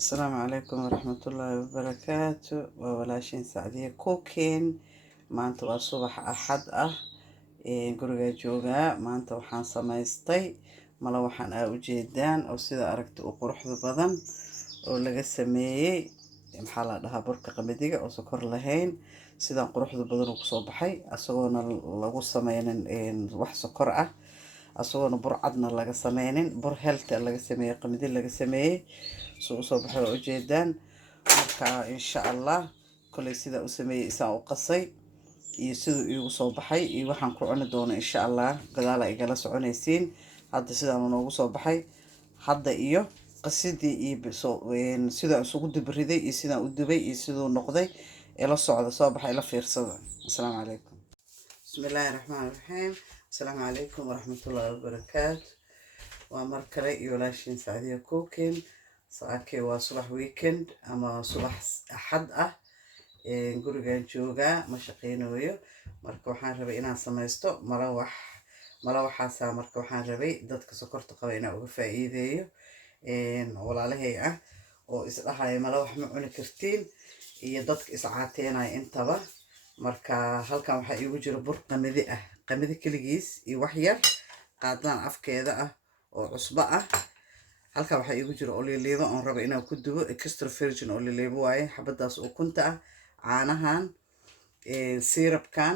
السلام عليكم ورحمة الله وبركاته وولاشين سعدية كوكين maanta waa subax axad ah guriga joogaa maanta waxaan samaystay mala waxaan ujeedaan oo sida aragti u quruxda badan oo laga sameeyey maxaa la dhahaa burka qamadiga oo sokor lahayn sidan quruxda badan uu kusoo baxay asagoona lagu sameynin wax sokor ah asagoona bur cadna laga sameynin bur healthy laga sameeyey qamadi laga sameeyey soo usoo baxay waa ujeedaan marka insha allah kolay sida u sameeyey isaan u qasay iyo siduu iigu soo baxay iyo waxaan ku cuni doono insha allah gadaal ay igala soconaysiin hadda sidaan noogu soo baxay hadda iyo qasidii iyo sidaan isugu dubriday iyo sidaan u dubay iyo siduu noqday ila socda soo baxay ila fiirsada assalaamu calaykum bismillaahi raxmaani raxiim assalaamu calaykum waraxmatullaahi wabarakaatu waa mar kale iyo walaashiin sacdiya cooking saakay waa subax weekend ama subax axad ah gurigan joogaa ma shaqeynayo marka waxaan rabay inaan samaysto mala waxaasaa marka waxaan rabay dadka sokorta qaba inaan uga faa'iideeyo walaalahay ah oo isdhahaya mala wax ma cuni kartiin iyo dadka iscaateenaya intaba marka halkan waxaa iigu jira bur qamadi ah qamadi keligiis iyo wax yar qaadaan afkeeda ah oo cusbo ah halkan waxaa iigu jira oliliibo oon raba inaan ku dubo extra virgin oliliibo waaye xabadaas ukunta ah caanahan sirapkan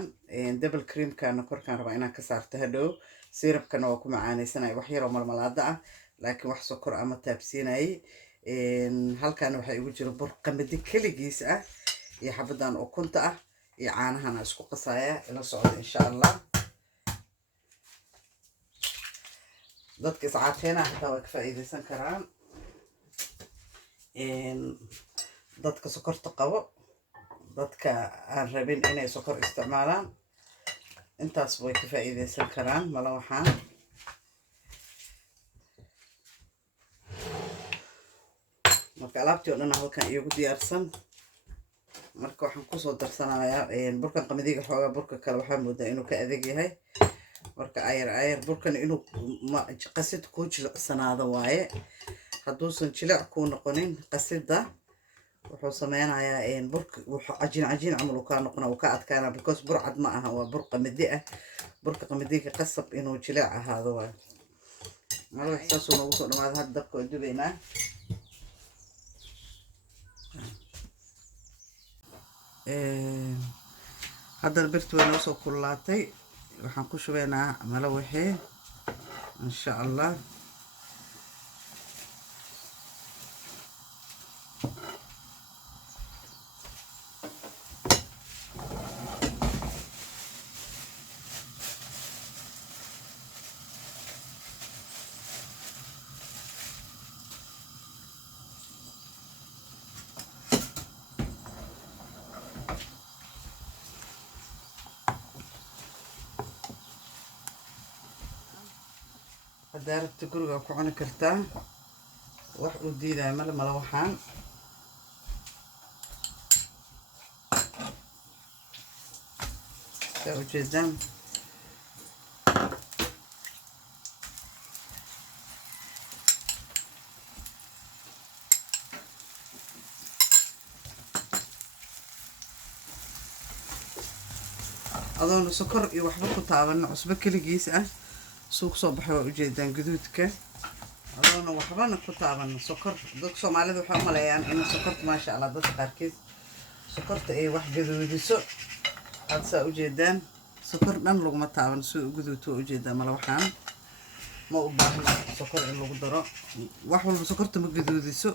double creamkana korkaan rabaa inaan ka saarto hadhow sirapkana waa ku macaanaysanaya wax yaroo malmalaada ah laakiin wax sokor ama taabsiinayay halkaana waxaa igu jira bur qamadi keligiis ah iyo xabadan ukunta ah iyo caanahana isku qasaya ila socda insha allah dadka iscaateena xitaa way ka faa'iidaysan karaan dadka sokorta qabo dadka aan rabin inay sokor isticmaalaan intaas way ka faa'iidaysan karaan mala waxaan marka alaabtii oo dhan halkan iigu diyaarsan marka waxaan kusoo darsanayaa burkan qamadiga xoogaa burka kale waxaa moodaa inuu ka adag yahay marka ayar burkan inuu qasid kuu jilicsanaado waaye hadduusan jilic kuu noqonin qasida wuxuu sameynayaa burka wuxuu cajiin camal uu kaa noqona uu ka adkaana because bur cad ma aha waa bur qamadi ah burka qamadiga qasab inuu jilic ahaado waa mala wax saasuu noogu soo dhamaada hadda dabka waa dubaynaa haddana birti way noo soo kululaatay waxaan ku shubaynaa mala wixii insha allah haddaa rabta guriga ku cuni kartaa wax uu diidaya mala waxaan saa ujeedaan adoona sokor iyo waxba ku taaban cusbo keligiis ah suuq soo baxay waa ujeedaan guduudka adoona waxbana ku taaban sokor dadka soomaalida waxay u maleeyaan in sokorta maasha allah dadka qaarkiis sokorta ay wax gaduudiso aad saa ujeedaan sokor dhan laguma taaban sida guduudka waa ujeedaan mala waxaan ma u baahna sokor in lagu daro wax walba sokorta ma gaduudiso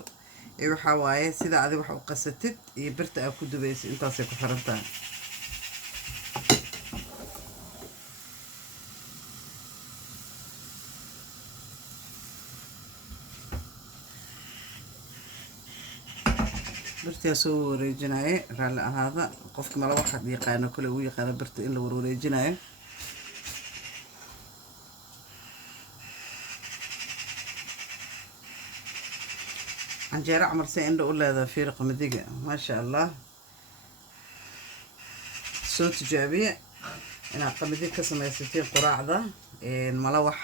ee waxaa waaye sida adi wax u qasatid iyo birta aad ku dubayso intaasay ku xiran tahay birtaa soo wareejinaye raalli ahaada qofka mala waxaad yaqaano kale uu yaqaano birta in la warwareejinayo canjeero camal say indha u leedahay fiir qamadiga maasha allah soo tijaabiye inaad qamadi ka samaysatiin quraacda mala wax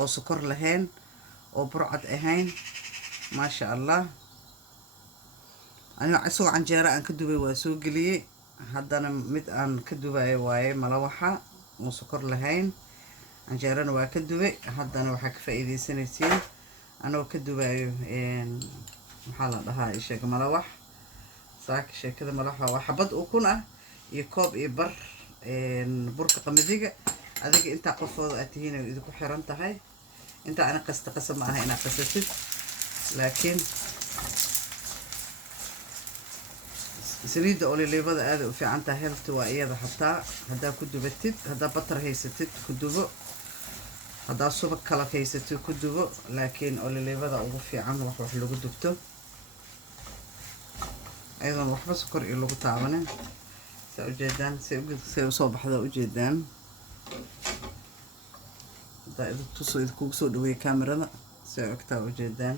oo sokor lahayn oo burcad ahayn maasha allah aniga isagoo canjeero aan ka dubay waa soo geliyey haddana mid aan ka dubayo waaye malawaxa oo sokor lahayn canjeerana waa ka dubay haddana waxaa ka faa'iidaysanaysiin anagoo ka dubayo maxaa la dhahaa isheega malawax saaka sheekada malawaxa waa xabad ukun ah iyo koob iyo bar burka qamadiga adiga intaa qofooda aad tihiin ay idinku xiran tahay intaa ana qasa ma aha inaad qasatid laakiin saliidda olilibada aad u fiican tahay health waa iyada xataa haddaa ku dubatid haddaa batar haysatid ku dubo haddaa subag kala haysatid ku dubo laakiin olilibada ugu fiican wax lagu dubto ayadoon waxba sokor iyo lagu taabanin saa ujeedaan say usoo baxda ujeedaan haddaa idinkugu soo dhaweeyay kaamirada say ogtaa ujeedaan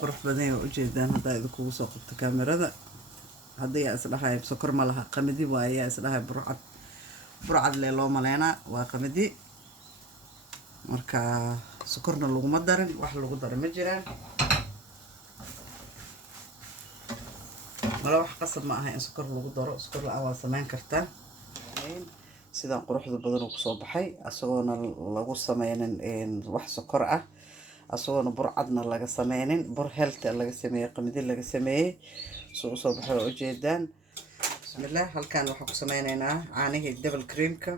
qurux badan oo ujeedaan haddaa idinkugu soo qabto kaamirada haddii yaa isdhahay sokor ma laha qamadi waaye yaa isdhahay burcad lee loo maleynaa waa qamadi marka sokorna laguma darin wax lagu dara ma jiraan mala wax qasab ma aha in sokor lagu daro sokor la-aan waa sameyn kartaa sidaan quruxda badan uu kusoo baxay isagoona lagu sameynin wax sokor ah asagoona burcadna laga sameynin bur health laga sameeyey qamadi laga sameeyey soo usoo baxay waa ujeedaan bismillah halkan waxaan ku sameyneynaa caanihii double creamka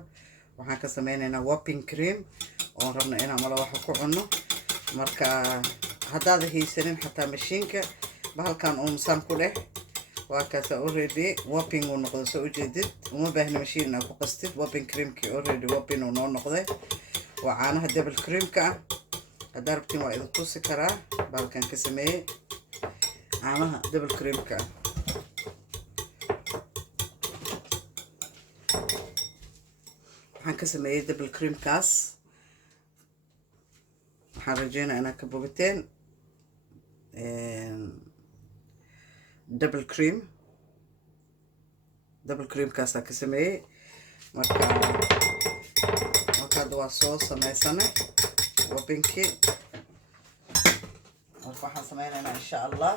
waxaan ka sameyneynaa whopping cream oon rabno inaan malawaxa ku cunno marka haddaad haysanin xataa mashiinka bahalkan uunsan ku dheh waa kaasa already whopping uu noqdo soo ujeedid uma baahna mashiin inaad ku qastid whopping creamkii already whopping uu noo noqday waa caanaha double creamka ah haddaa rabtiin waa idin tusi karaa baalkan ka sameeyey caanaha double creamka waxaan ka sameeyey double creamkaas waxaan rajeynaa inaad ka bogateen double creamkaasaa ka sameeyey marka hadda waa soo sameysanay wabinki marka waxaan sameynaynaa insha allah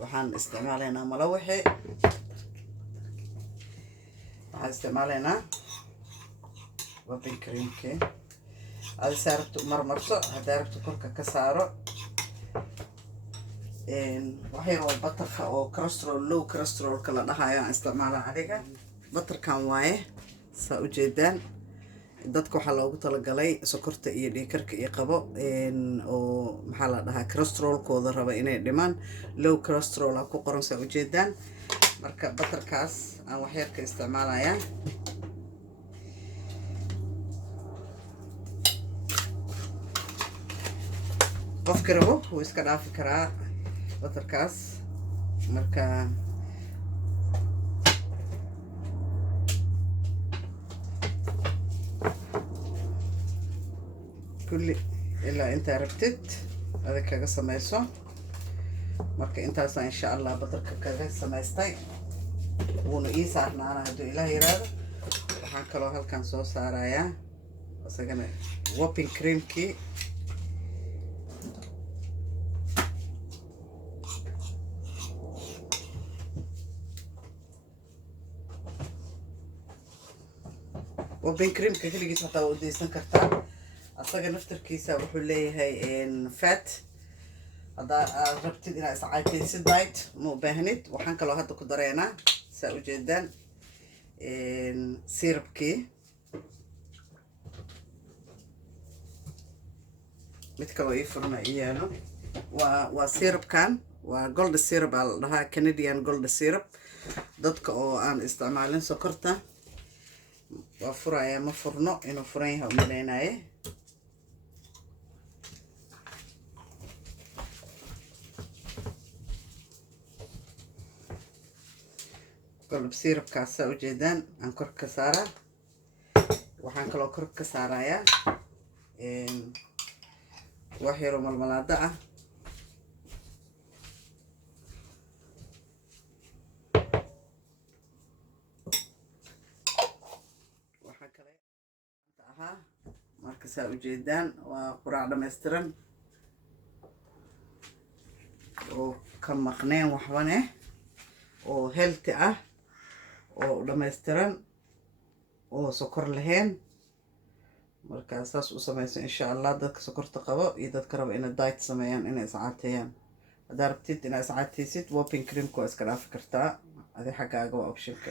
waxaan isticmaalaynaa malawaxi waxaan isticmaalaynaa wabin creamki adi saa rabto marmarso haddaa rabto korka ka saaro wax yar oo batarka oo cholesterol low cholesterolka la dhahayo aan isticmaala adiga batarkan waaye saa ujeedaan dadka waxaa loogu talagalay sokorta iyo dhiikarka iyo qabo oo maxaa la dhahaa cholesterolkooda raba inay dhimaan low cholesterol ku qoran saa ujeedaan marka batarkaas aan waxyar ka isticmaalayaa qofka rabo wuu iska dhaafi karaa batarkaas marka kulli ilaa intaa rabtid adag kaga sameyso marka intaasaan insha allah badarka kaga samaystay wuuna ii saarnaana hadduu ilaah yiraahdo waxaan kaloo halkan soo saarayaa isagana whopping creamkii whopping creamka keligiis hataa waa u deysan kartaa asaga naftarkiisa wuxuu leeyahay fat haddaa aad rabtid inaad iscaajaysid diet ma u baahnid waxaan kaloo hadda ku dareynaa saa ujeedaan sirabkii mid kaloo ii furna ii yaalo waa sirabkan waa gold syrup aa la dhahaa Canadian gold syrup dadka oo aan isticmaalin sokorta waa furaya ma furno inuu furan yahay u maleynaye gold syrupkaas saa ujeedaan aan kor ka saaraa waxaan kaloo kor ka saarayaa wax yaroo malmalaada ah waxaa kale ahaa marka saa ujeedaan waa quraac dhammaystiran oo ka maqneen waxbane oo healthy ah oo dhammaystiran oo sokor lahayn marka saas u samayso insha allah dadka sokorta qabo iyo dadka raba inay diet sameeyaan inay iscaateeyaan haddaa rabtid inaa iscaateysid whopping creamka waa iska dhaafi kartaa adi xaggaaga waa optionka